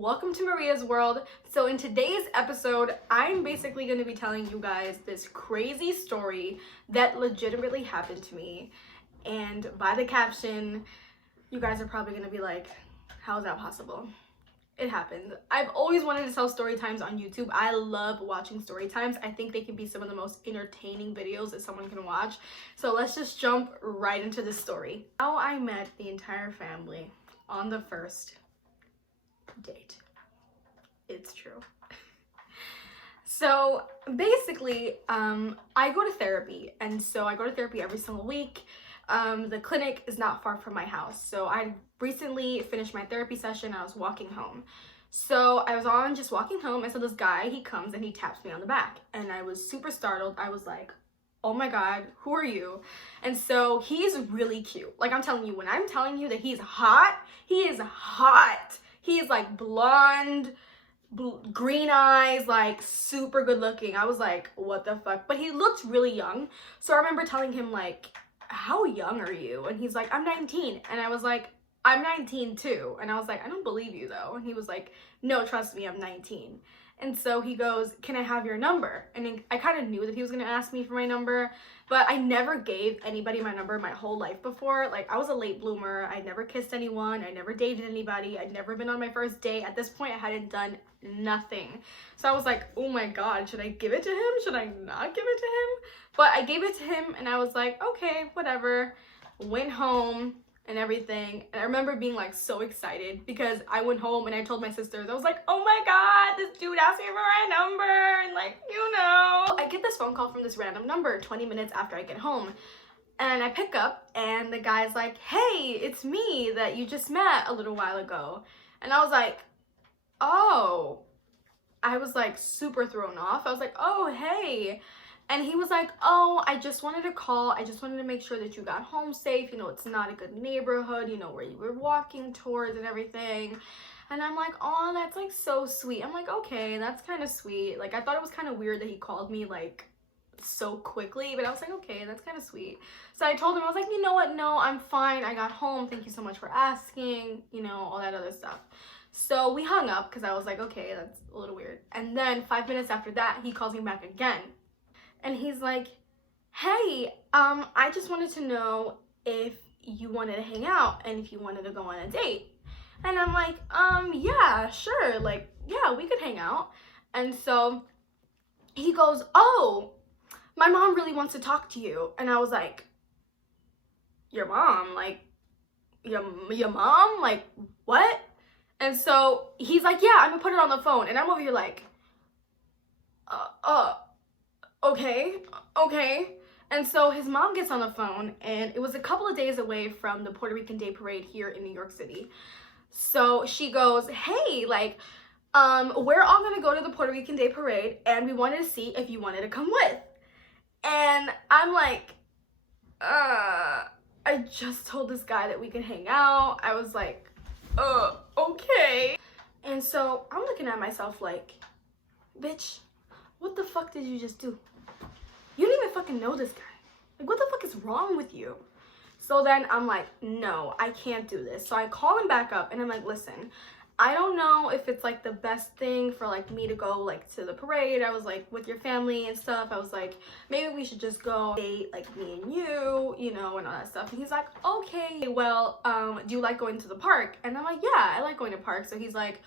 welcome to Maria's World. So in today's episode, I'm basically going to be telling you guys this crazy story that legitimately happened to me. And by the caption, you guys are probably going to be like, how is that possible? It happened. I've always wanted to tell story times on YouTube. I love watching story times. I think they can be some of the most entertaining videos that someone can watch. So let's just jump right into the story. How I met the entire family on the first date. It's true. So basically, I go to therapy, and so I go to therapy every single week. The clinic is not far from my house, so I recently finished my therapy session. I was walking home, so I was just walking home, and so this guy, he comes and he taps me on the back, and I was super startled. I was like, oh my god, who are you? And so he's really cute. Like, I'm telling you, when I'm telling you that he's hot, he is hot. He is like blonde, green eyes, like super good looking. I was like, what the fuck? But he looked really young. So I remember telling him, like, how young are you? And he's like, I'm 19. And I was like, I'm 19 too. And I was like, I don't believe you though. And he was like, no, trust me, I'm 19. And so he goes, can I have your number? And then I kind of knew that he was going to ask me for my number, but I never gave anybody my number my whole life before. Like, I was a late bloomer. I never kissed anyone. I never dated anybody. I'd never been on my first date. At this point, I hadn't done nothing. So I was like, oh my god, should I give it to him? Should I not give it to him? But I gave it to him, and I was like, okay, whatever. Went home and everything, and I remember being like so excited because I went home and I told my sisters, I was like, oh my god, this dude asked me for my number, and like, you know. I get this phone call from this random number 20 minutes after I get home, and I pick up, and the guy's like, hey, it's me that you just met a little while ago. And I was like, oh. I was like super thrown off. I was like, oh, hey. And he was like, oh, I just wanted to call. I just wanted to make sure that you got home safe. You know, it's not a good neighborhood, you know, where you were walking towards and everything. And I'm like, oh, that's like so sweet. I'm like, okay, that's kind of sweet. Like, I thought it was kind of weird that he called me like so quickly, but I was like, okay, that's kind of sweet. So I told him, I was like, you know what? No, I'm fine. I got home. Thank you so much for asking, you know, all that other stuff. So we hung up because I was like, okay, that's a little weird. And then 5 minutes after that, he calls me back again. And he's like, hey, I just wanted to know if you wanted to hang out and if you wanted to go on a date. And I'm like, yeah, sure. Like, yeah, we could hang out. And so he goes, oh, my mom really wants to talk to you. And I was like, your mom? Like, your mom? Like, what? And so he's like, yeah, I'm gonna put her on the phone. And I'm over here like, okay. And so his mom gets on the phone, and it was a couple of days away from the Puerto Rican Day Parade here in New York City. So she goes, hey, like, we're all gonna go to the Puerto Rican Day Parade, and we wanted to see if you wanted to come with. And I'm like, I just told this guy that we could hang out. I was like, okay. And so I'm looking at myself like, bitch, what the fuck did you just do? You don't even fucking know this guy. Like, what the fuck is wrong with you? So then I'm like, no, I can't do this. So I call him back up, and I'm like, listen, I don't know if it's like the best thing for like me to go like to the parade. I was like, with your family and stuff. I was like, maybe we should just go date, like me and you know, and all that stuff. And he's like, okay, well, do you like going to the park? And I'm like, yeah, I like going to parks. So he's like,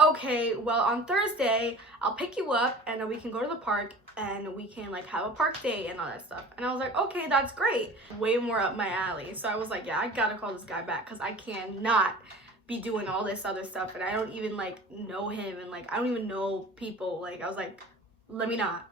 okay, well, on Thursday, I'll pick you up, and then we can go to the park, and we can like have a park day and all that stuff. And I was like, okay, that's great. Way more up my alley. So I was like, yeah, I gotta call this guy back because I cannot be doing all this other stuff, and I don't even like know him, and like I don't even know people. Like, I was like, let me not.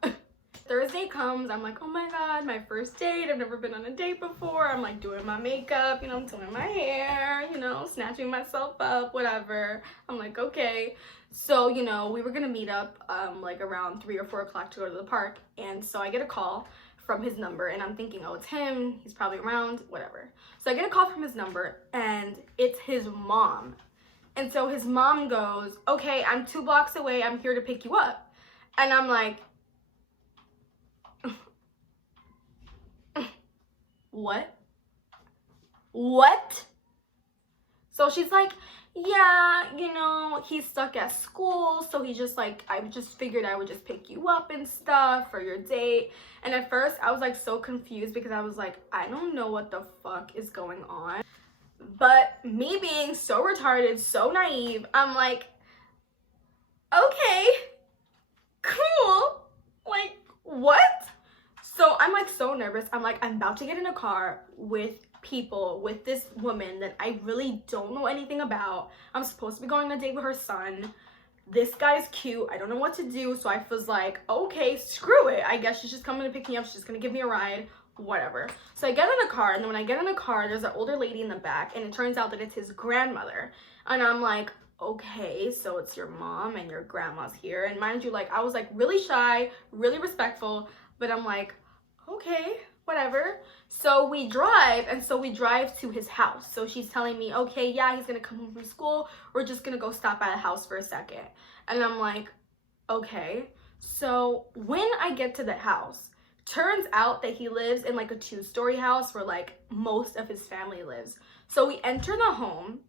Thursday comes, I'm like, oh my god, my first date. I've never been on a date before. I'm like doing my makeup, you know, I'm doing my hair, you know, snatching myself up, whatever. I'm like, okay. So, you know, we were gonna meet up like around 3 or 4 o'clock to go to the park. And so I get a call from his number, and I'm thinking, oh, it's him, he's probably around, whatever. So I get a call from his number, and it's his mom. And so his mom goes, okay, I'm 2 blocks away, I'm here to pick you up. And I'm like, what? So she's like, yeah, you know, he's stuck at school, so he just like, I just figured I would just pick you up and stuff for your date. And at first I was like so confused because I was like, I don't know what the fuck is going on. But me being so retarded, so naive, I'm like, okay, cool, like, what? So I'm like so nervous. I'm like, I'm about to get in a car with people, with this woman that I really don't know anything about. I'm supposed to be going on a date with her son. This guy's cute. I don't know what to do. So I was like, okay, screw it. I guess she's just coming to pick me up. She's just gonna give me a ride, whatever. So I get in the car, and then when I get in the car, there's an older lady in the back, and it turns out that it's his grandmother. And I'm like, okay, so it's your mom and your grandma's here. And mind you, like, I was like really shy, really respectful, but I'm like, okay, whatever. So we drive, and so we drive to his house. So she's telling me, okay, yeah, he's gonna come home from school. We're just gonna go stop by the house for a second. And I'm like, okay. So when I get to the house, turns out that he lives in like a 2-story house where like most of his family lives. So we enter the home,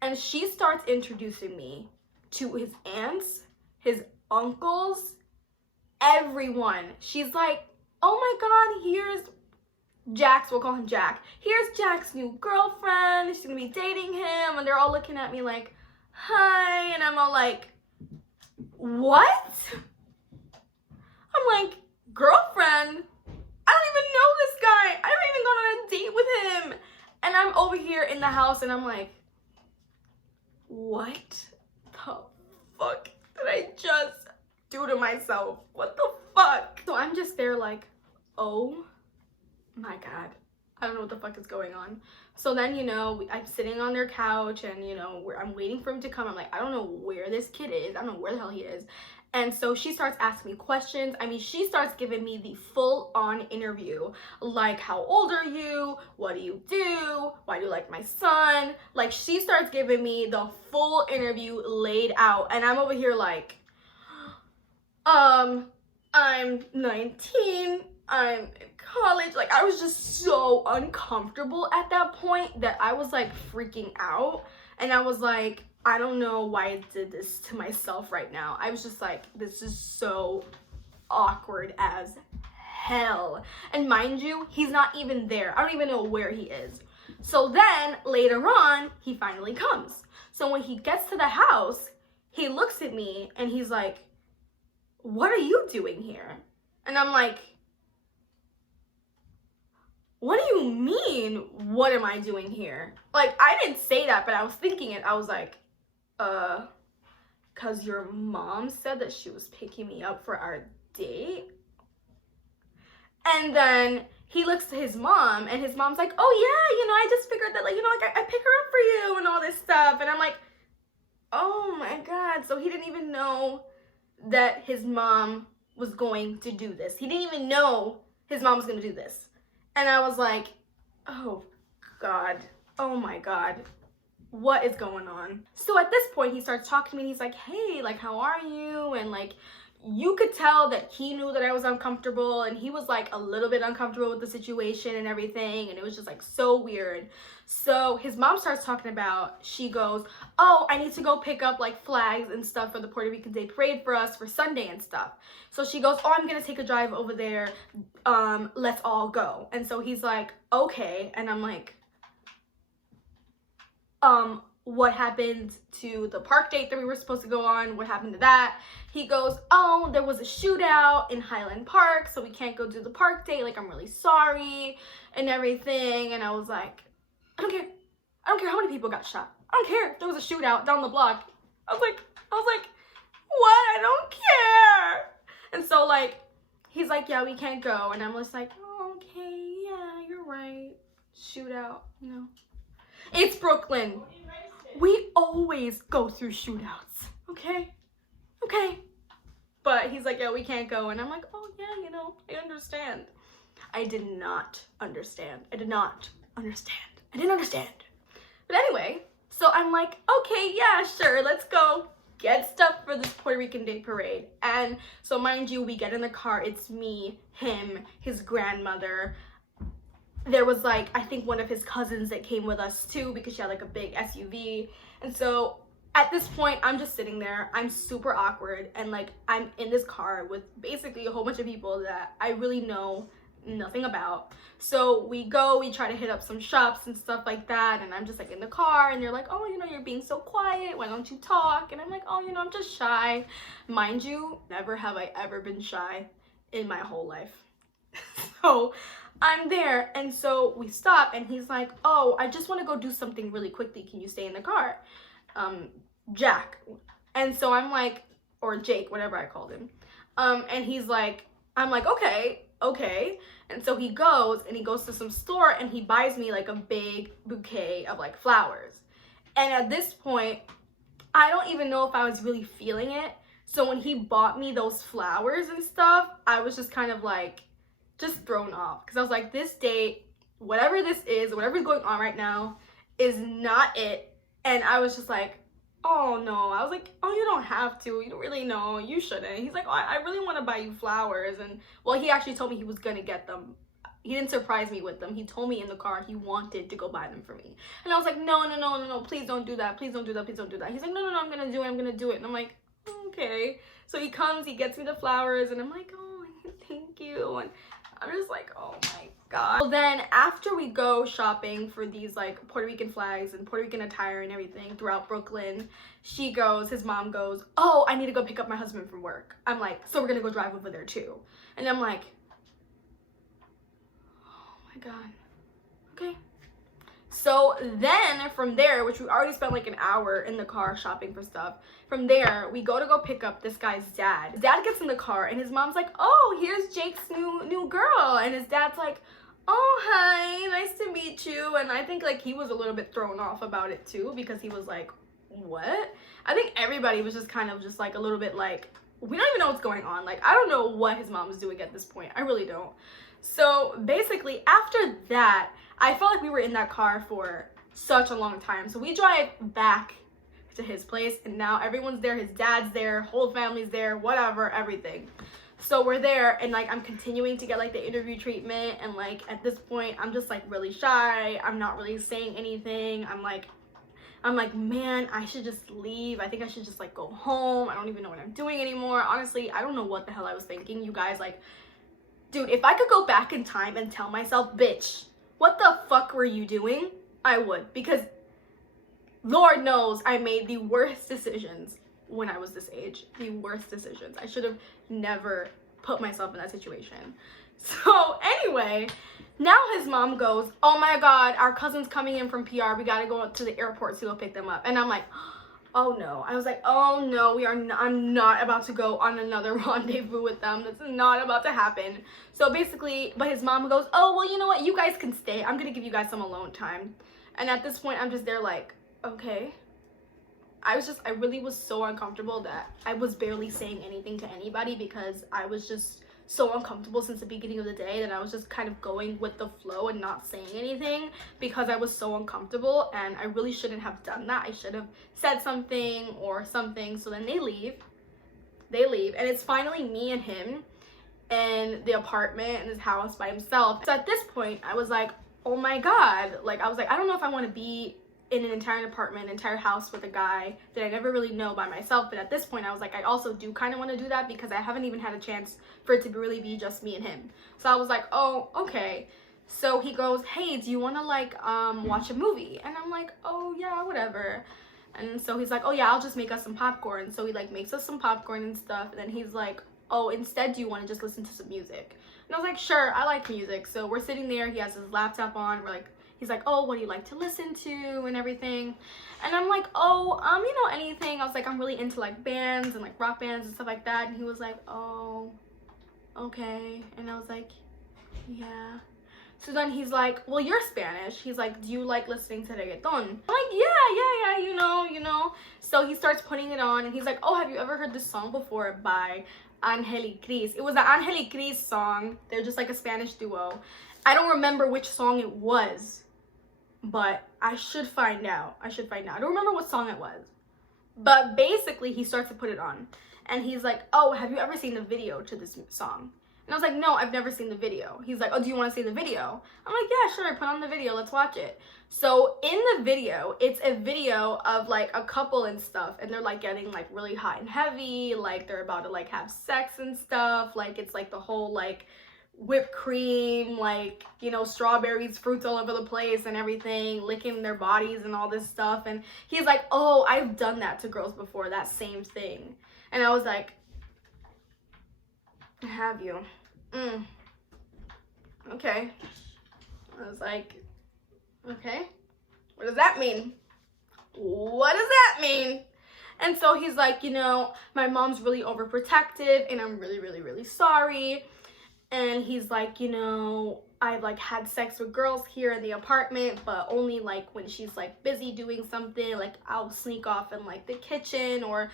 and she starts introducing me to his aunts, his uncles, everyone. She's like, oh my God, here's Jack's, we'll call him Jack. Here's Jack's new girlfriend. She's gonna be dating him. And they're all looking at me like, hi. And I'm all like, what? I'm like, girlfriend? I don't even know this guy. I haven't even gone on a date with him. And I'm over here in the house, and I'm like, what the fuck did I just do to myself? What the fuck? So I'm just there like, oh my God, I don't know what the fuck is going on. So then, you know, I'm sitting on their couch, and, you know, I'm waiting for him to come. I'm like, I don't know where this kid is. I don't know where the hell he is. And so she starts asking me questions. I mean, she starts giving me the full-on interview. Like, how old are you? What do you do? Why do you like my son? Like, she starts giving me the full interview laid out. And I'm over here like, I'm 19. I'm in college. Like, I was just so uncomfortable at that point that I was like freaking out. And I was like, I don't know why I did this to myself right now. I was just like, this is so awkward as hell. And mind you, he's not even there. I don't even know where he is. So then later on, he finally comes. So when he gets to the house, he looks at me and he's like, what are you doing here? And I'm like, what do you mean, what am I doing here? Like, I didn't say that, but I was thinking it. I was like, cause your mom said that she was picking me up for our date. And then he looks to his mom, and his mom's like, oh yeah, you know, I just figured that, like, you know, like, I pick her up for you and all this stuff. And I'm like, oh my God. So he didn't even know that his mom was going to do this. He didn't even know his mom was going to do this. And I was like, oh God, oh my God, what is going on? So at this point, he starts talking to me, and he's like, hey, like, how are you? And like, you could tell that he knew that I was uncomfortable, and he was like a little bit uncomfortable with the situation and everything, and it was just like so weird. So his mom starts talking about, she goes, oh, I need to go pick up like flags and stuff for the Puerto Rican Day Parade for us for Sunday and stuff. So she goes, oh, I'm gonna take a drive over there, let's all go. And so he's like, okay. And I'm like, what happened to the park date that we were supposed to go on? What happened to that? He goes, oh, there was a shootout in Highland Park, so we can't go do the park date. Like, I'm really sorry and everything. And I was like, I don't care. I don't care how many people got shot. I don't care if there was a shootout down the block. I was like, what? I don't care. And so like, he's like, yeah, we can't go. And I'm just like, oh, okay, yeah, you're right. Shootout, you know. It's Brooklyn. We always go through shootouts, okay? Okay. But he's like, yeah, we can't go. And I'm like, oh, yeah, you know, I understand. I did not understand. I didn't understand. But anyway, so I'm like, okay, yeah, sure, let's go get stuff for this Puerto Rican Day Parade. And so mind you, we get in the car. It's me, him, his grandmother. There was like, I think one of his cousins that came with us too, because she had like a big SUV. And so at this point, I'm just sitting there. I'm super awkward, and like I'm in this car with basically a whole bunch of people that I really know nothing about. So we try to hit up some shops and stuff like that, and I'm just like in the car, and they're like, oh, you know, you're being so quiet, why don't you talk? And I'm like, oh, you know, I'm just shy. Mind you, never have I ever been shy in my whole life. So I'm there, and so we stop, and he's like, oh, I just want to go do something really quickly, can you stay in the car? Jack. And so I'm like, or Jake, whatever I called him. And he's like, I'm like, okay. And so he goes to some store, and he buys me like a big bouquet of like flowers. And at this point, I don't even know if I was really feeling it. So when he bought me those flowers and stuff, I was just kind of like, just thrown off. Because I was like, this date, whatever this is, whatever's going on right now, is not it. And I was just like, oh no. I was like, oh, you don't have to. You don't really know. You shouldn't. He's like, oh, I really want to buy you flowers. And well, he actually told me he was going to get them. He didn't surprise me with them. He told me in the car he wanted to go buy them for me. And I was like, no. Please don't do that. Please don't do that. Please don't do that. He's like, no, I'm going to do it. I'm going to do it. And I'm like, okay. So he comes, he gets me the flowers, and I'm like, oh, thank you. And I'm just like, oh my God. Well, then after we go shopping for these like Puerto Rican flags and Puerto Rican attire and everything throughout Brooklyn, his mom goes, oh, I need to go pick up my husband from work. I'm like, so we're gonna go drive over there too. And I'm like, oh my God, okay. So then from there, which we already spent like an hour in the car shopping for stuff, from there we go pick up this guy's dad. His dad gets in the car, and his mom's like, oh, here's Jake's new girl. And his dad's like, oh, hi, nice to meet you. And I think like he was a little bit thrown off about it too, because he was like, what? I think everybody was just kind of just like a little bit like, we don't even know what's going on. Like, I don't know what his mom was doing at this point. I really don't. So basically after that, I felt like we were in that car for such a long time. So we drive back to his place, and now everyone's there. His dad's there, whole family's there, whatever, everything. So we're there, and like I'm continuing to get like the interview treatment, and like at this point I'm just like really shy. I'm not really saying anything. I'm like, man, I should just leave. I think I should just like go home. I don't even know what I'm doing anymore. Honestly, I don't know what the hell I was thinking. You guys, like, dude, if I could go back in time and tell myself, bitch, what the fuck were you doing? I would, because Lord knows I made the worst decisions when I was this age. The worst decisions. I should have never put myself in that situation. So anyway, now his mom goes, oh my God, our cousin's coming in from PR. We gotta go to the airport to go pick them up. And I'm like, oh no. I was like, oh no, I'm not about to go on another rendezvous with them. That's not about to happen. So basically, but his mom goes, oh, well, you know what? You guys can stay. I'm gonna give you guys some alone time. And at this point, I'm just there like, okay. I really was so uncomfortable that I was barely saying anything to anybody, because I was just so uncomfortable since the beginning of the day that I was just kind of going with the flow and not saying anything because I was so uncomfortable, and I really shouldn't have done that. I should have said something or something. So then they leave, and it's finally me and him in the apartment in his house by himself. So at this point I was like, oh my God, like I was like, I don't know if I want to be in an entire house with a guy that I never really know by myself. But at this point I was like, I also do kind of want to do that, because I haven't even had a chance for it to really be just me and him. So I was like, oh, okay. So he goes, hey, do you want to like watch a movie? And I'm like, oh yeah, whatever. And so he's like, oh yeah, I'll just make us some popcorn. So he like makes us some popcorn and stuff, and then he's like, oh, instead, do you want to just listen to some music? And I was like, sure, I like music. So we're sitting there, he has his laptop on, he's like, oh, what do you like to listen to and everything? And I'm like, oh, you know, anything. I was like, I'm really into like bands and like rock bands and stuff like that. And he was like, oh, okay. And I was like, yeah. So then he's like, well, you're Spanish. He's like, do you like listening to reggaeton? I'm like, yeah, you know. So he starts putting it on, and he's like, oh, have you ever heard this song before by Angel y Cris? It was an Angel y Cris song. They're just like a Spanish duo. I don't remember which song it was, but I should find out. I don't remember what song it was. But basically, he starts to put it on, and he's like, oh, have you ever seen the video to this song? And I was like, no, I've never seen the video. He's like, oh, do you want to see the video? I'm like, yeah, sure, put on the video, let's watch it. So in the video, it's a video of like a couple and stuff, and they're like getting like really hot and heavy, like they're about to like have sex and stuff. Like it's like the whole like whipped cream, like, you know, strawberries, fruits all over the place and everything, licking their bodies and all this stuff. And he's like, oh, I've done that to girls before, that same thing. And I was like, have you? Okay. I was like, okay, what does that mean? What does that mean? And so he's like, you know, my mom's really overprotective and I'm really, really, really sorry. And he's like, you know, I've like had sex with girls here in the apartment, but only like when she's like busy doing something. Like I'll sneak off in like the kitchen, or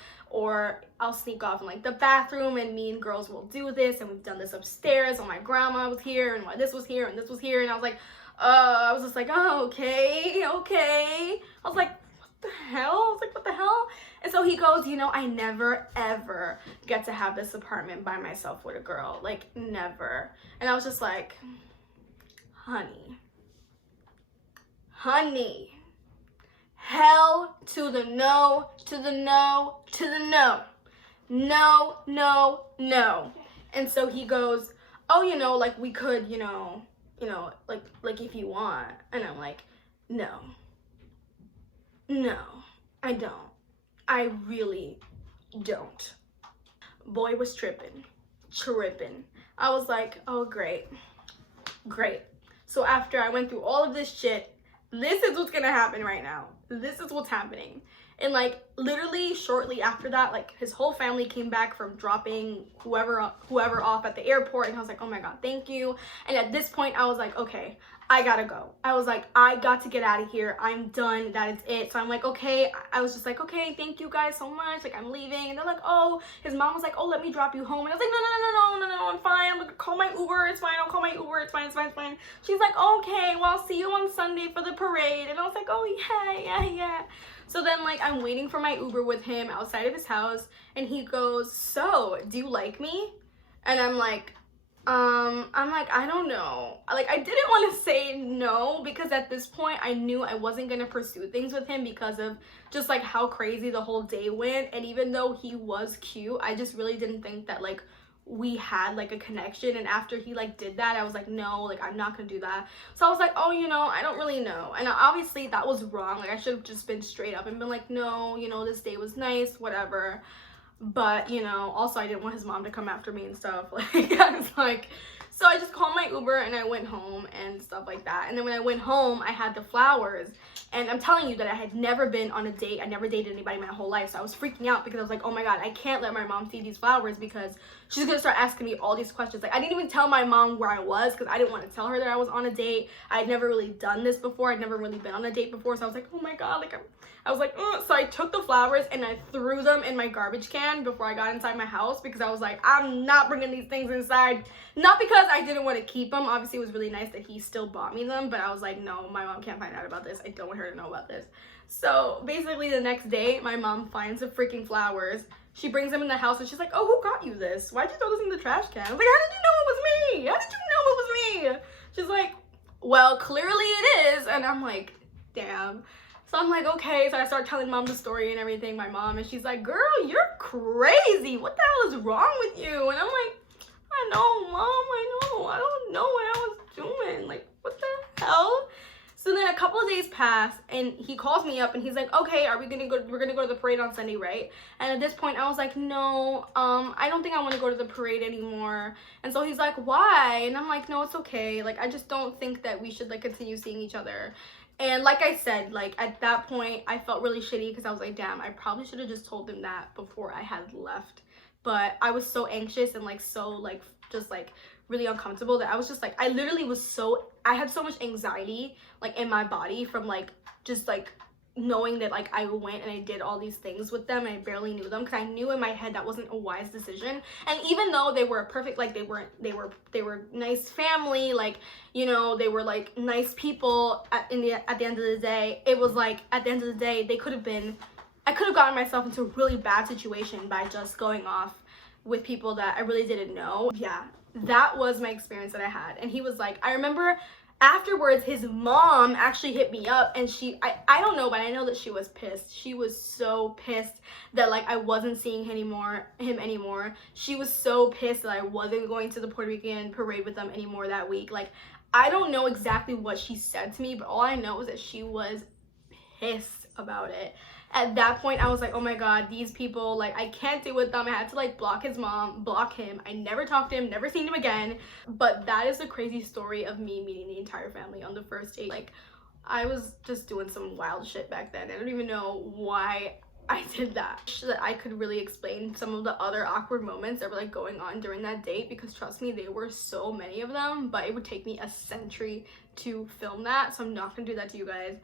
I'll sneak off in like the bathroom, and me and girls will do this, and we've done this upstairs when my grandma was here, and when this was here and this was here. And I was just like, oh, okay. I was like, what the hell? I was like, what the hell? And so he goes, you know, I never ever get to have this apartment by myself with a girl, like never. And I was just like, honey, hell to the no, to the no, to the no. No, no, no. And so he goes, oh, you know, like we could, you know, like if you want. And I'm like, no, I don't. I really don't. Boy was tripping. I was like, oh, great. So after I went through all of this shit, this is what's gonna happen right now. This is what's happening. And like literally shortly after that, like his whole family came back from dropping whoever off at the airport, and I was like, oh my god, thank you. And at this point I was like, okay, I gotta go. I was like, I got to get out of here. I'm done. That is it. So I'm like, okay. I was just like, okay, thank you guys so much. Like I'm leaving. And they're like, oh, his mom was like, oh, let me drop you home. And I was like, no, I'm fine. I'm gonna call my Uber. It's fine. I'll call my Uber. It's fine. She's like, okay, well, I'll see you on Sunday for the parade. And I was like, oh yeah. So then like I'm waiting for my Uber with him outside of his house, and he goes, so do you like me? And I'm like, I don't know. Like I didn't want to say no, because at this point I knew I wasn't gonna pursue things with him because of just like how crazy the whole day went. And even though he was cute, I just really didn't think that like we had like a connection. And after he like did that, I was like, no, like I'm not gonna do that. So I was like, oh, you know, I don't really know. And obviously that was wrong. Like I should have just been straight up and been like, no, you know, this day was nice, whatever. But you know, also I didn't want his mom to come after me and stuff. Like I was like, so I just called my Uber and I went home and stuff like that. And then when I went home, I had the flowers. And I'm telling you that I had never been on a date. I never dated anybody my whole life. So I was freaking out because I was like, oh my god, I can't let my mom see these flowers because she's gonna start asking me all these questions. Like I didn't even tell my mom where I was because I didn't want to tell her that I was on a date. I had never really done this before. I'd never really been on a date before. So I was like, oh my god, like I was like, ugh. So I took the flowers and I threw them in my garbage can before I got inside my house because I was like, I'm not bringing these things inside. Not because I didn't want to keep them. Obviously, it was really nice that he still bought me them, but I was like, no, my mom can't find out about this. I don't want her to know about this. So basically the next day, my mom finds the freaking flowers. She brings them in the house and she's like, oh, who got you this? Why'd you throw this in the trash can? I was like, how did you know it was me? How did you know it was me? She's like, well, clearly it is. And I'm like, damn. So I'm like, okay. So I start telling mom the story and everything, my mom, and she's like, girl, you're crazy. What the hell is wrong with you? And I'm like, I know, mom, I know. I don't know what I was doing. Like, what the hell? So then a couple of days pass and he calls me up and he's like, okay, we're gonna go to the parade on Sunday, right? And at this point I was like, no, I don't think I want to go to the parade anymore. And so he's like, why? And I'm like, no, it's okay. Like, I just don't think that we should like continue seeing each other. And like I said, like at that point I felt really shitty because I was like, damn, I probably should have just told him that before I had left. But I was so anxious and like so like just like really uncomfortable that I was just like, I literally was I had so much anxiety like in my body from like just like knowing that like I went and I did all these things with them and I barely knew them, because I knew in my head that wasn't a wise decision. And even though they were perfect, like they were nice family, like, you know, they were like nice people at the end of the day, it was like at the end of the day I could have gotten myself into a really bad situation by just going off with people that I really didn't know. Yeah, that was my experience that I had. And he was like, I remember afterwards his mom actually hit me up, and I don't know, but I know that she was pissed. She was so pissed that like I wasn't seeing him anymore. She was so pissed that I wasn't going to the Puerto Rican parade with them anymore that week. Like, I don't know exactly what she said to me, but all I know is that she was pissed about it. At that point, I was like, oh my god, these people, like, I can't deal with them. I had to like block his mom, block him. I never talked to him, never seen him again. But that is a crazy story of me meeting the entire family on the first date. Like, I was just doing some wild shit back then. I don't even know why I did that. So that I could really explain some of the other awkward moments that were like going on during that date, because trust me, there were so many of them, but it would take me a century to film that, so I'm not gonna do that to you guys.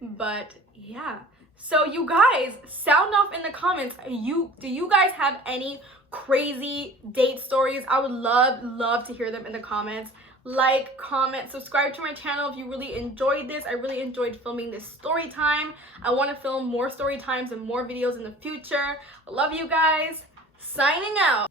But yeah, so you guys sound off in the comments. Do you guys have any crazy date stories? I would love to hear them in the comments. Like, comment, subscribe to my channel if you really enjoyed this. I really enjoyed filming this story time. I want to film more story times and more videos in the future. I love you guys. Signing out.